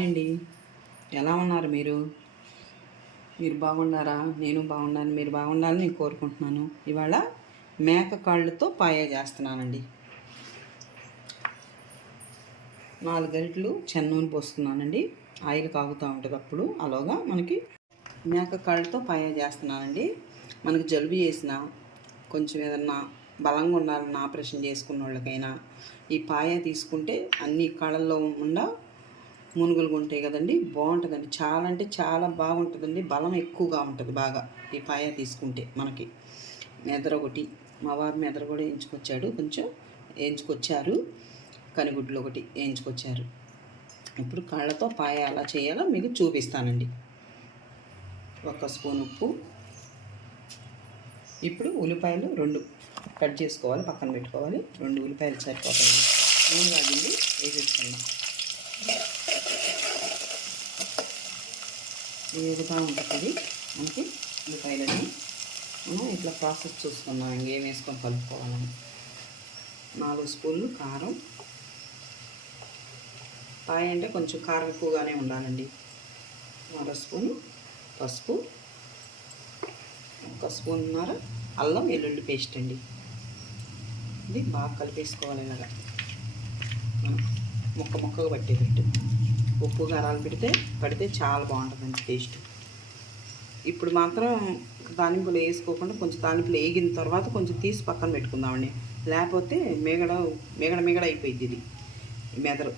Hi అండి, ఎలా ఉన్నారు మీరు? మీరు బాగున్నారా? నేను బాగున్నాను. మీరు బాగుండాలని నేను కోరుకుంటున్నాను. ఇవాళ మేక కాళ్ళతో పాయ చేస్తున్నానండి. 4 గరిటెలు చెన్నూనె పోస్తున్నానండి. ఆయిల్ కాగుతూ ఉంటుంది అప్పుడు. అలాగా మనకి మేక కాళ్ళతో పాయ చేస్తున్నానండి. మనకి జలుబు చేసిన, కొంచెం ఏదన్నా బలంగా ఉండాలని ఆపరేషన్ చేసుకున్న వాళ్ళకైనా ఈ పాయ తీసుకుంటే అన్ని కాళ్ళల్లో ఉండా మునుగులుగా ఉంటాయి కదండి. బాగుంటుందండి. చాలా అంటే చాలా బాగుంటుందండి. బలం ఎక్కువగా ఉంటుంది బాగా ఈ పాయ తీసుకుంటే. మనకి మెదడు ఒకటి, మా వారు మెదడు కూడా కొంచెం వేయించుకొచ్చారు. కనిగుడ్లు ఒకటి వేయించుకొచ్చారు. ఇప్పుడు కాళ్ళతో పాయ ఎలా చేయాలో మీకు చూపిస్తానండి. 1 స్పూన్ ఉప్పు. ఇప్పుడు ఉల్లిపాయలు 2 కట్ చేసుకోవాలి, పక్కన పెట్టుకోవాలి. 2 ఉల్లిపాయలు సరిపోతాయి. నూనె కాగింది, వేసేసుకుందాం. వేగుతూ ఉంటుంది మనకి ఉల్లిపాయలని. మనం ఇట్లా ప్రాసెస్ చూసుకున్నాం ఇంకేం వేసుకొని కలుపుకోవాలని. 4 స్పూన్లు కారం. పాయ అంటే కొంచెం కారం ఎక్కువగానే ఉండాలండి. 4 స్పూను పసుపు. 1 స్పూన్నర అల్లం వెల్లుల్లి పేస్ట్ అండి. ఇది బాగా కలిపేసుకోవాలి. ఇలాగా మనం ముక్కగా పట్టేటట్టు ఉప్పు కారాలు పడితే చాలా బాగుంటుందండి టేస్ట్. ఇప్పుడు మాత్రం తాలింపులు వేసుకోకుండా కొంచెం తాలింపులు వేగిన తర్వాత కొంచెం తీసి పక్కన పెట్టుకుందామండి. లేకపోతే మేగడ అయిపోయింది ఇది మెదడు.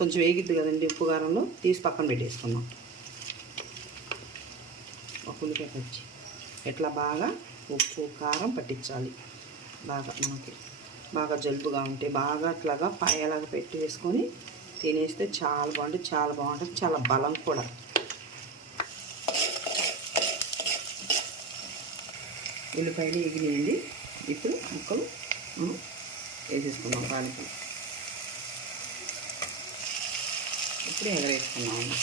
కొంచెం వేగిద్ది కదండి ఉప్పు కారంలో, తీసి పక్కన పెట్టేసుకుందాం. ఒక ఉల్లిపాయ పచ్చి ఎట్లా బాగా ఉప్పు కారం పట్టించాలి. మనకి బాగా జలుబుగా ఉంటే బాగా అట్లాగా పాయలాగా పెట్టి వేసుకొని తినేస్తే చాలా బాగుంటుంది. చాలా బలం కూడా. ఉల్లిపాయలు ఎగిరియండి. ఇప్పుడు ముక్కలు మనం వేసేసుకున్నాం. తాలింపు ఇప్పుడు ఎగరేసుకున్నాము.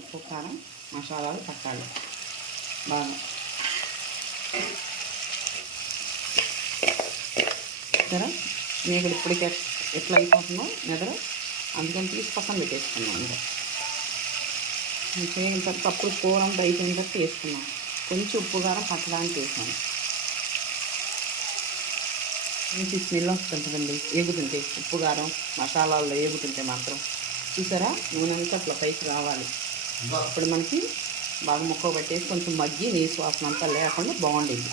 ఉప్పు కారం మసాలాలు పట్టాలి బాగా. సరే, మేకలు ఇప్పటికే ఎట్లా అయిపోతుందో మెదడు, అందుకని తీసి పక్కన పెట్టేసుకున్నాం. చేయని తర్వాత అప్పుడు కూర అంతా అయిపోయిన తర్వాత వేసుకున్నాం. కొంచెం ఉప్పు కారం పట్టడానికి వేసాను. మంచి స్మెల్ వస్తుంటుందండి ఏగుతుంటే. ఉప్పు కారం మసాలాల్లో ఏగుతుంటే మాత్రం చూసారా, నూనె అంతా అట్లా పైకి రావాలి. అప్పుడు మనకి బాగా ముక్క పట్టేసి కొంచెం మగ్గి నీసు వాసన అంతా లేకుండా బాగుండేది.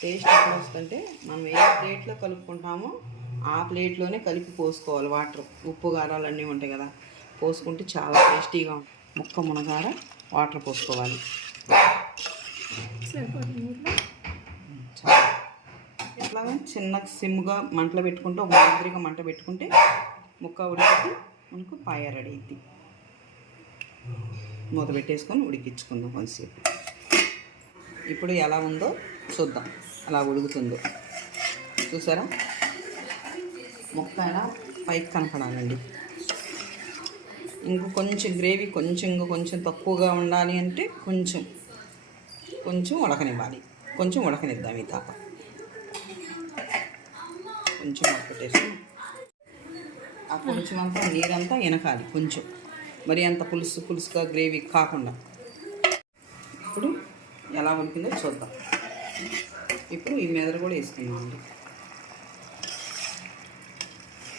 టేస్ట్ ఎట్లా వస్తుంటే మనం ఏ ప్లేట్లో కలుపుకుంటామో ఆ ప్లేట్లోనే కలిపి పోసుకోవాలి. వాటర్, ఉప్పు కారాలు అన్నీ ఉంటాయి కదా, పోసుకుంటే చాలా టేస్టీగా ఉంటుంది. ముక్క మునగార వాటర్ పోసుకోవాలి. ఇట్లాగా చిన్న సిమ్గా మంటలో పెట్టుకుంటే, ఒక మాదిరిగా మంట పెట్టుకుంటే ముక్క ఉడికి మనకు పాయ రెడీ అయింది. మూత పెట్టేసుకొని ఉడికించుకుందాం కొంతసేపు. ఇప్పుడు ఎలా ఉందో చూద్దాం, అలా ఉడుకుతుందో. చూసారా, ముక్క ఎలా పైకి కనపడాలండి. కొంచెం గ్రేవీ కొంచెం తక్కువగా ఉండాలి అంటే కొంచెం ఉడకనివ్వాలి. కొంచెం ఉడకనిద్దాం. ఈ తాప కొంచెం ఉడకట్టేసి ఆ కొంచెం అంతా నీరంతా ఎనకాలి. కొంచెం మరి అంత పులుసుగా గ్రేవీ కాకుండా. ఇప్పుడు ఎలా ఉడికిందో చూద్దాం. ఇప్పుడు ఈ మెదడు కూడా వేసుకున్నామండి.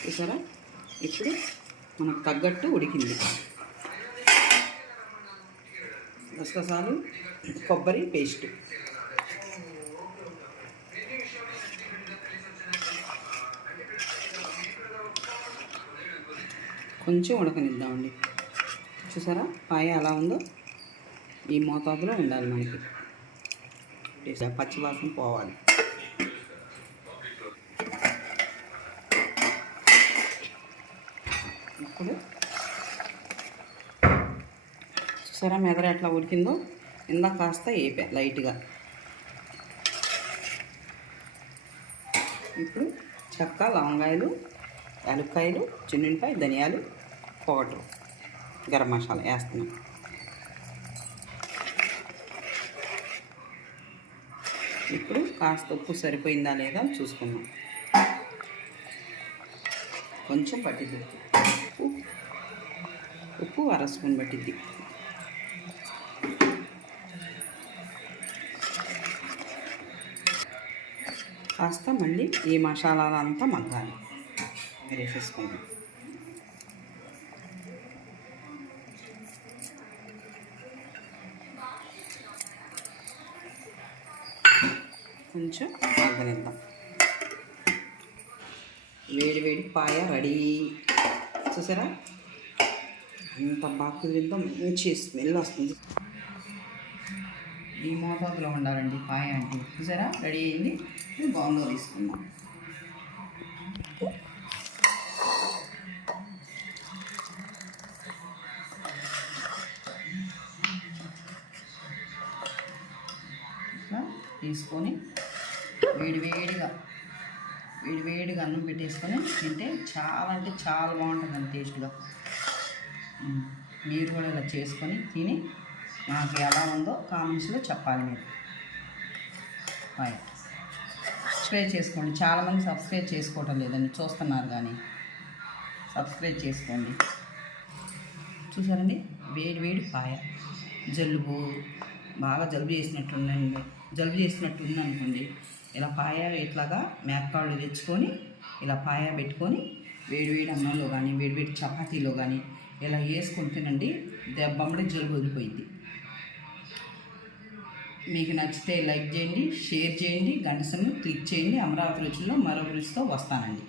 చూసారా, ఇప్పుడు మనకు తగ్గట్టు ఉడికింది. గసగసాలు, కొబ్బరి పేస్ట్, కొంచెం ఉడకనిద్దామండి. చూసారా పాయ ఎలా ఉందో, ఈ మోతాదులో ఉండాలి మనకి. పచ్చివాసన పోవాలి. ఇప్పుడు చూసారా మెదడు ఎట్లా ఉడికిందో. ఇందాక కాస్త వేపా లైట్గా. ఇప్పుడు చెక్క, లవంగాయలు, యాలక్కాయలు, చిన్నులపాయ, ధనియాలు పౌడర్, గరం మసాలా వేస్తున్నాం. ఇప్పుడు కాస్త ఉప్పు సరిపోయిందా లేదా చూసుకుందాం. కొంచెం పట్టిద్ది ఉప్పు 1/2 స్పూన్ పట్టిద్ది. కాస్త మళ్ళీ ఈ మసాలాలంతా మగ్గాలి. వేసేసుకుందాం. కొంచెం మగ్గనిద్దాం. వేడి వేడి పాయ రెడీ. చూసారా అంత బాగా కుదిరిద్దాం. మంచి స్మెల్ వస్తుంది. ఈ మోతాదులో ఉండాలండి పాయ అంటే. చూసారా రెడీ అయింది. బౌల్లో తీసుకుందాం. తీసుకొని వేడివేడిగా అన్నం పెట్టేసుకొని తింటే చాలా అంటే చాలా బాగుంటుందండి టేస్ట్గా. మీరు కూడా ఇలా చేసుకొని తిని నాకు ఎలా ఉందో కామెంట్స్లో చెప్పాలి. మీరు సబ్స్క్రైబ్ చేసుకోండి. చాలామంది సబ్స్క్రైబ్ చేసుకోవటం లేదండి, చూస్తున్నారు కానీ సబ్స్క్రైబ్ చేసుకోండి. చూసారండి వేడి పాయ. బాగా జలుబు చేసినట్టుంది అనుకోండి, ఇలా పాయ ఇట్లాగా మేకకాళ్ళు తెచ్చుకొని ఇలా పాయ పెట్టుకొని వేడివేడి అన్నంలో కానీ వేడివేడి చపాతీలో కానీ ఇలా వేసుకొని తినండి. దెబ్బమ్మడి జలుబు వదిలిపోయింది. మీకు నచ్చితే లైక్ చేయండి, షేర్ చేయండి, గంట సమయం క్లిక్ చేయండి. అమరావతి రుచుల్లో మరో రుచితో వస్తానండి.